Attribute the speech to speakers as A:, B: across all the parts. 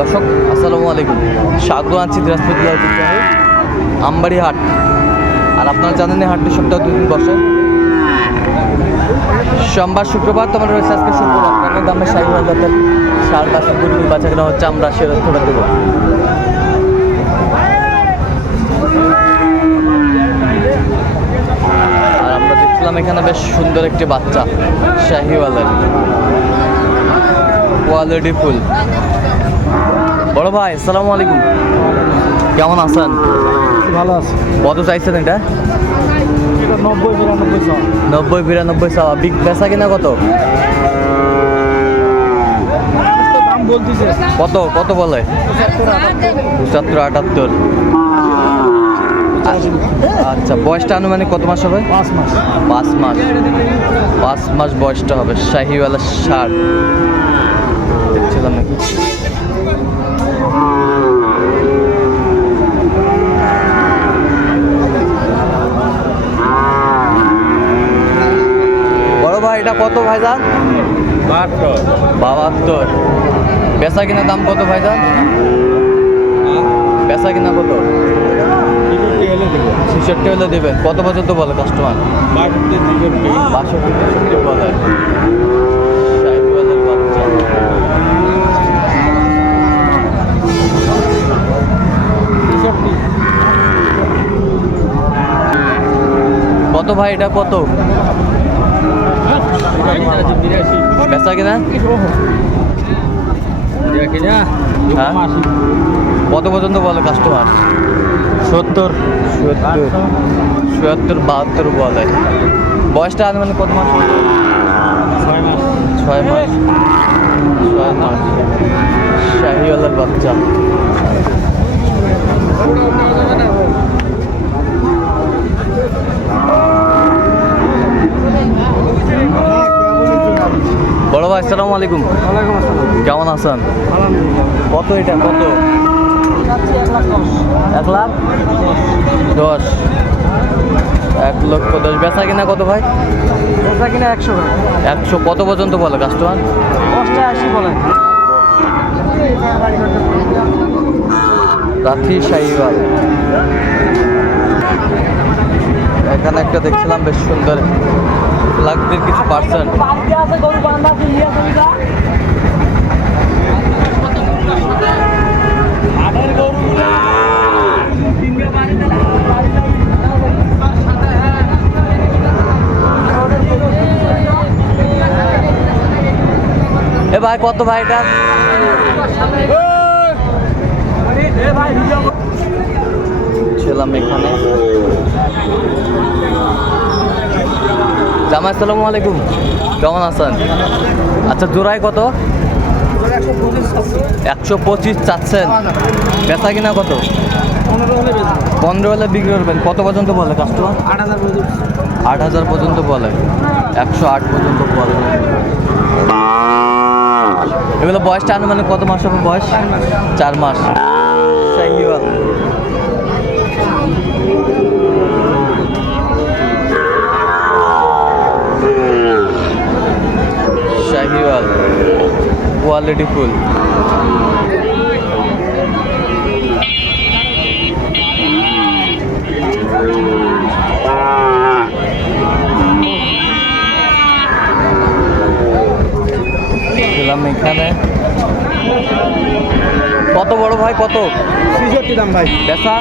A: দর্শক, আসসালামু আলাইকুম। স্বাগত আছি দিনাজপুর আমবাড়ি হাট আর আপনারা জানেন এই হাটটি সপ্তাহে দুই দিন বসে। সোমবার, শুক্রবার তোমার রয়েছে আজকে শুক্রবার। কেন? দামে শাহী বাজার সার বাসি গরু বাচ্চা কেনা হচ্ছে, আমরা সে তথ্যটা দেবো। আর আমরা দেখছিলাম এখানে বেশ সুন্দর একটি বাচ্চা, শাহিওয়ালের। Quality full. বড় ভাই আসসালামু আলাইকুম। কেমন আছেন?
B: ভালো আছে।
A: কত চাইছেন এটা?
B: নব্বই বিরানব্বই সব
A: নব্বই বিরানব্বই চাওয়া। বিগ বেচা কিনা কত? কত কত বলে? পঁচাত্তর আটাত্তর। আচ্ছা বয়সটা আনুমানিক কত মাস হবে?
B: পাঁচ মাস।
A: পাঁচ মাস। পাঁচ মাস বয়সটা হবে শাহিওয়ালা ষাট। দেখছিলাম নাকি বড় ভাই এটা কত ভাইজান?
B: বাহাত্তর।
A: বেচা কিনা দাম কত ভাইজান? বেচা কিনা কত? ছেষট্টি হলে দেবেন। কত পর্যন্ত বলে কাস্টমার
B: বাষট্টি তেষট্টি
A: বলে। শাহিওয়ালের বাচ্চা। কত ভাই এটা? কত? বেচা কিনা হ্যাঁ? কত পর্যন্ত বলে কাস্টমার
B: সত্তর।
A: সত্তর। সত্তর বাহাত্তর বলে। বয়সটা মানে কত মাস?
B: ছয় মাস।
A: ছয় মাস। ছয় মাস। শাহিওয়ালার বাচ্চা। বড় ভাই আসসালামু আলাইকুম।
B: ওয়ালাইকুম আসসালাম
A: কেমন আছেন? কত এটা? কত?
B: এক লাখ দশ।
A: এক লক্ষ দশ। বেচা কিনা কত ভাই?
B: এটা কিনা একশো
A: একশো কত পর্যন্ত বলে কাস্টমার
B: দশটা আশি বলে।
A: রাথি শাহিওয়াল এখানে একটা দেখছিলাম বেশ সুন্দর। লাগদের কিছু পার্সেন্ট ভাই, কত ভাই এটা? ছিলাম এখানে। জামাই, আসসালামু আলাইকুম। কেমন আছেন? আচ্ছা জোড়ায় কত? একশো পঁচিশ চাচ্ছেন। বেচা কিনা কত?
B: পনেরো হলে
A: বিক্রি করবেন। কত পর্যন্ত বলে কাস্টমার
B: আট হাজার পর্যন্ত
A: বলে। একশো আট পর্যন্ত বলে। এগুলো বয়সটা মানে কত মাস হবে বয়স? চার মাস। শাহিওয়াল শাহিওয়াল কোয়ালিটি ফুল ছিলাম এখানে কত বড় ভাই কত?
B: ছেষট্টি দাম ভাই।
A: বেচা?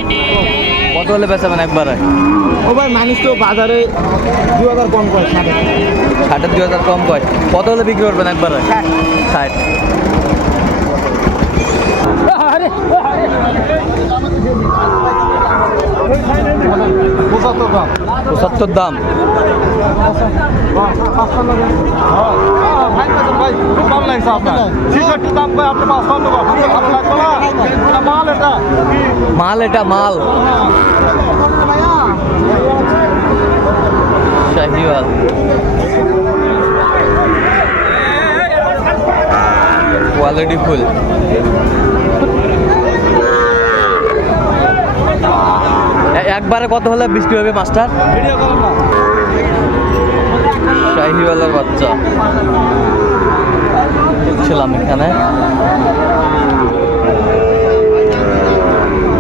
A: কত হলে বেচাবেন একবারে?
B: ও ভাই মানুষ তো বাজারে দু হাজার কম করে ষাট।
A: ষাটের দুই হাজার কম কয় কত হলে বিক্রি করবেন একবারে?
B: ষাট।
A: ষাট।
B: পঁচাত্তর দাম।
A: পঁচাত্তর দাম।
B: ভাই খুব কম লাগছে আপনার। ছেষট্টি দাম ভাই আপনি পাঁচপান্ন ভালো লাগবে না মাল এটা?
A: মাল এটা মাল। শাহিওয়াল। কোয়ালিটি ফুল একবারে কত হলে বৃষ্টি হবে মাস্টার? শাহিওয়ালার বাচ্চা। দেখছিলাম এখানে।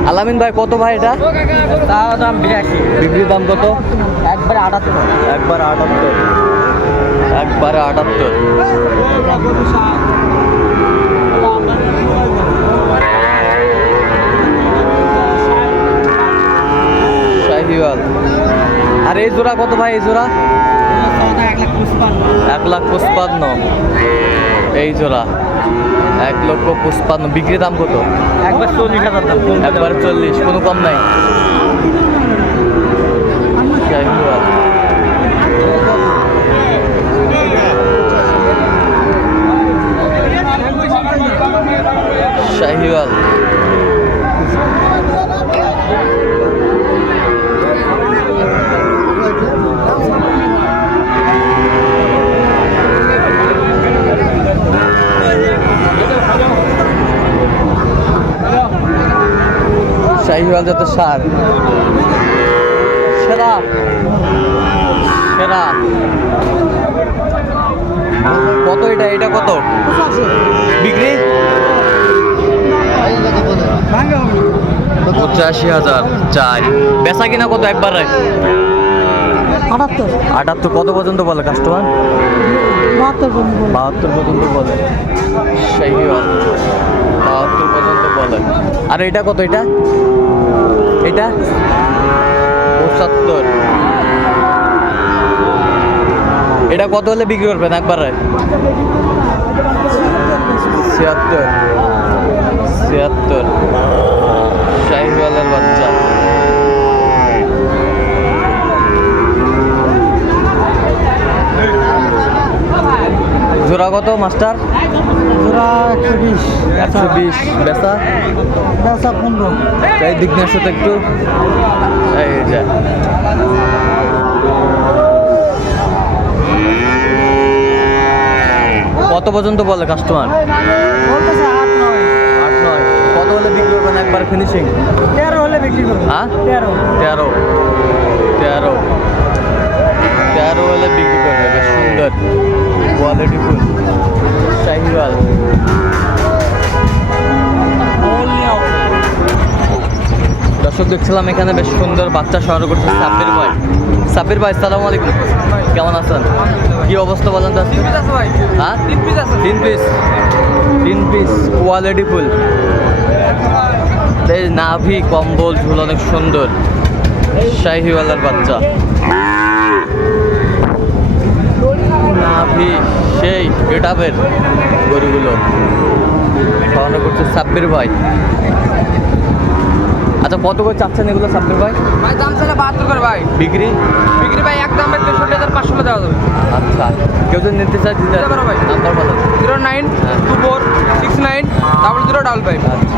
A: আলামিন ভাই কত ভাই এটা?
B: তাও দাম বিরাশি।
A: বিক্রির দাম কত?
B: একবারে আটাত্তর।
A: একবার আটাত্তর। একবারে আটাত্তর। শাহিওয়াল। আর এই জোড়া কত ভাই এই জোড়া?
B: এক লাখ পুষ্পান্ন
A: এক লাখ পঁচপান্ন। এই জোড়া এক লক্ষ পঁচপান্ন বিক্রি দাম কত?
B: একবার চল্লিশ হাজার দাম।
A: একবার চল্লিশ কোনো কম নাই শাহিওয়াল শাহিওয়াল শাহিওয়াল যত সার। সেরা। সেরা। কত এটা? এটা কত? বিক্রি? পঁচাশি হাজার চাই। বেচা কিনা কত একবারে?
B: আটাত্তর।
A: আটাত্তর। কত পর্যন্ত বলে কাস্টমার
B: বাহাত্তর পর্যন্ত
A: বাহাত্তর পর্যন্ত বলে। শাহিওয়াল বাহাত্তর পর্যন্ত বলে। আর এটা কত এটা? এটা? পঁচাত্তর। এটা কত হলে বিক্রি করবেন একবারে? ছিয়াত্তর। ছিয়াত্তর। শাহিওয়ালের বাচ্চা। জোড়া কত মাস্টার?
B: একশো বিশ।
A: বেচা?
B: বেচা পনেরো।
A: এই দিক নিয়ে আসো একটু এই যে। কত পর্যন্ত বলে কাস্টমার কত হলে বিক্রি করবেন একবার ফিনিশিং
B: তেরো হলে বিক্রি করব
A: হ্যাঁ?
B: তেরো।
A: তেরো। তেরো। তেরো হলে বিক্রি করবে বেশ সুন্দর। কোয়ালিটি ফুল শাহিওয়াল দর্শক দেখছিলাম এখানে বেশ সুন্দর বাচ্চা সংগ্রহ করছে সাব্বির ভাই। সাব্বির ভাই সালাম আলাইকুম। কেমন আছেন? কি অবস্থা বলেন তো হ্যাঁ তিন পিস তিন পিস তিন পিস কোয়ালিটি ফুল। নাভি কম্বল ঝুল অনেক সুন্দর। শাহিওয়ালার বাচ্চা। নাভি সেই গেটাবের গরুগুলো। খাওয়ানো করছে সাব্বির ভাই। আচ্ছা কত করে চাচ্ছেন এগুলো সাব্বির ভাই?
C: ভাই দাম চাইলে বাহাত্তর করে ভাই।
A: বিক্রি?
C: বিক্রি ভাই এক দামে তেষট্টি হাজার পাঁচশো দেওয়া যাবে।
A: আচ্ছা কেউ যদি নিতে চায়
C: দিতে পারো ভাই।
A: নাম্বার বলো
C: জিরো নাইন
A: হ্যাঁ।
C: Two four six nine double zero double five.
A: আচ্ছা।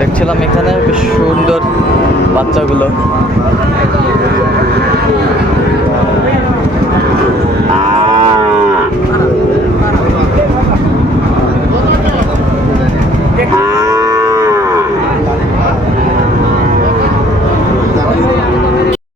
A: দেখছিলাম এখানে বেশ সুন্দর বাচ্চাগুলো।